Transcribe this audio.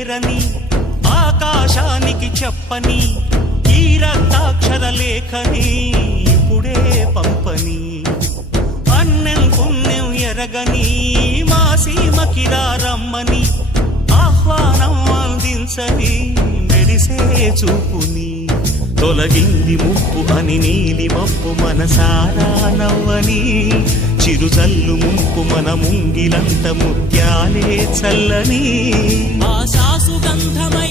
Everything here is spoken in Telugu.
చేరని ఆకాశానికి చెప్పని ఈ రక్తాక్షర లేఖని ఇప్పుడే పంపని అన్నం పుణ్యం ఎరగని మా సీమకిరా రమ్మని ఆహ్వానం అందించని మెరిసే చూపుని తొలగింది ముప్పు అని నీలి మప్పు మనసారా నవ్వని చిరుజల్లు ముంపు మన ముంగిలంత ముత్యాలే చల్లని ఆశా సుగంధమై